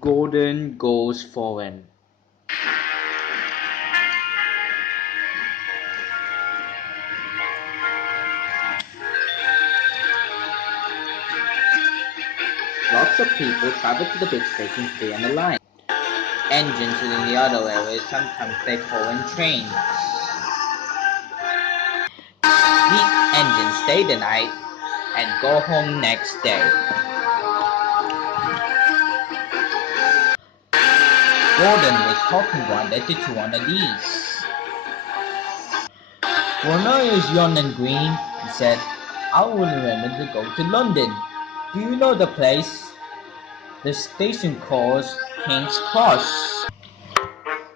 Gordon goes foreign. Lots of people travel to the big station to stay on the line. Engines in the other areas sometimes they call in trains. These engines stay the night and go home next day. Gordon was talking one day to one of these. When I was young and green, he said, I would remember to go to London. Do you know the place? The station calls King's Cross.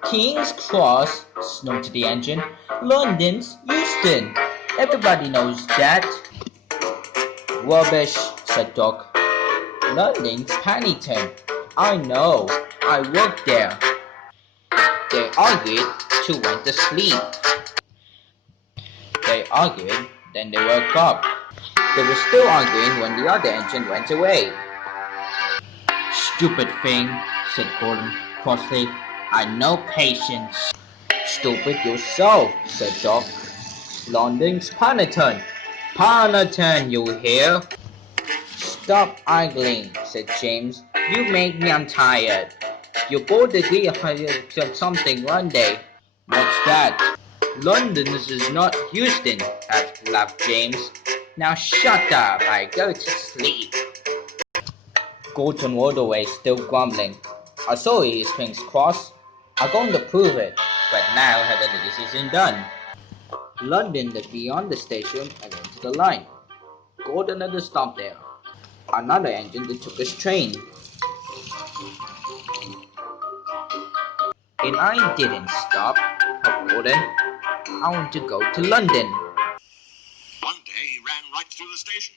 King's Cross, snorted the engine. London's Euston. Everybody knows that. Rubbish, said Doc. London's Paddington. I know. I worked there. They argued till went to sleep. They argued, then they woke up. They were still arguing when the other engine went away. Stupid thing, said Gordon crossly. I no patience. Stupid yourself, said Doc. London's Paddington. Paddington, you hear? Stop arguing, said James. You make me untired. You both agree on something one day. What's that? London's is not Houston, laughed James. Now shut up, I go to sleep. Gordon rode away, still grumbling. I saw his King's Cross. I'm going to prove it, but now have the decision done. London is beyond the station and into the line. Gordon had to stop there. Another engine that took his train. And I didn't stop, thought Gordon. I want to go to London. One day he ran right through the station.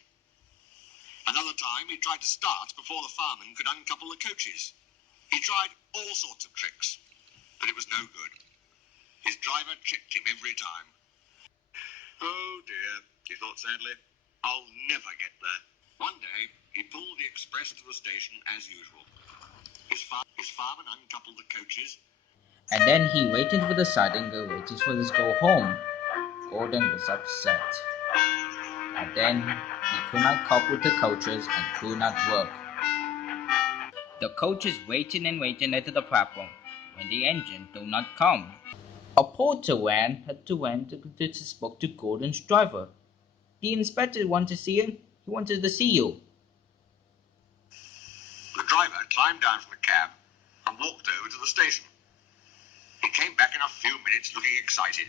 Another time he tried to start before the fireman could uncouple the coaches. He tried all sorts of tricks, but it was no good. His driver tricked him every time. Oh dear, he thought sadly, I'll never get there. One day he pulled the express to the station as usual. His fireman uncoupled the coaches. And then he waited for the siding and waited for us to go home. Gordon was upset. And then he could not couple the coaches and could not work. The coaches waited and waited at the platform when the engine did not come. A porter had to went to spoke to Gordon's driver. The inspector wanted to see him. He wanted to see you. The driver climbed down from the cab and walked over to the station. He came back in a few minutes looking excited.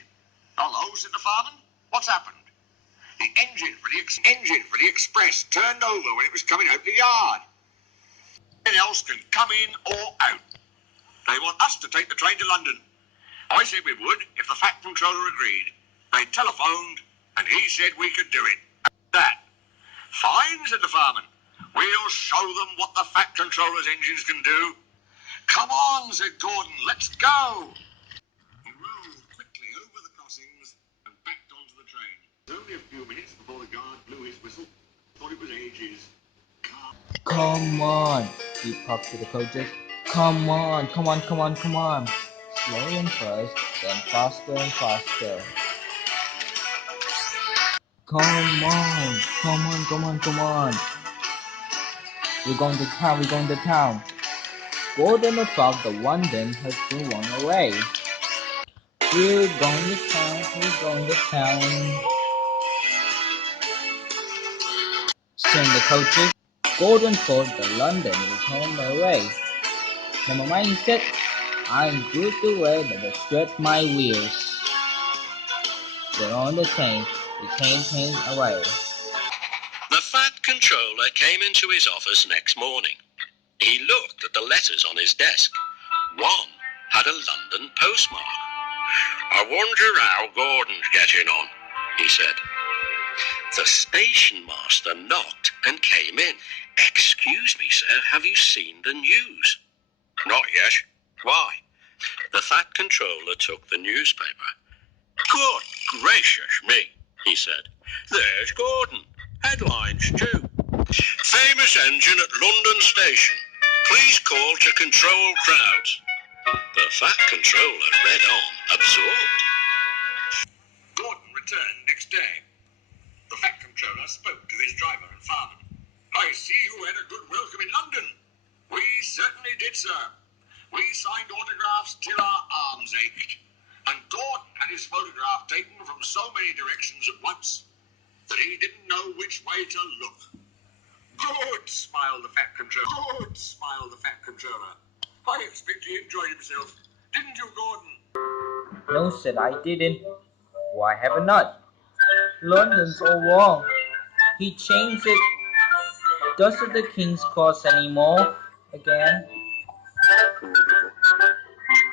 Hello, said the fireman. What's happened? The engine for the express turned over when it was coming out the yard. Anyone else can come in or out. They want us to take the train to London. I said we would if the Fat Controller agreed. They telephoned and he said we could do it. That. Fine, said the fireman. We'll show them what the Fat Controller's engines can do. Come on, said Gordon, let's go. He rolled quickly over the crossings and backed onto the train. Only a few minutes before the guard blew his whistle. Thought it was ages. Come on, he puffed to the coaches. Come on, come on, come on, come on. Slow and first, then faster and faster. Come on, come on, come on, come on. We're going to town, we're going to town. Gordon thought the London had been run away. We're going to town, we're going to town. Sang the coaches. Gordon thought the London was on their way. Never mind, he said. I'm good to way that will stretch my wheels. They're on the train. The train came away. The Fat Controller came into his office next morning. He looked at the letters on his desk. One had a London postmark. I wonder how Gordon's getting on, he said. The station master knocked and came in. Excuse me, sir, have you seen the news? Not yet. Why? The Fat Controller took the newspaper. Good gracious me, he said. There's Gordon. Headlines too. Famous engine at London Station. Please call to control crowds. The Fat Controller read on, absorbed. Gordon returned next day. The Fat Controller spoke to his driver and farmer. I see you had a good welcome in London. We certainly did, sir. We signed autographs till our arms ached. And Gordon had his photograph taken from so many directions at once that he didn't know which way to look. Good, smiled the Fat Controller. Good, smiled the Fat Controller. I expect he enjoyed himself. Didn't you, Gordon? No, said I didn't. Why have I not? London's all wrong. He changed it. Doesn't the King's Cross anymore? Again.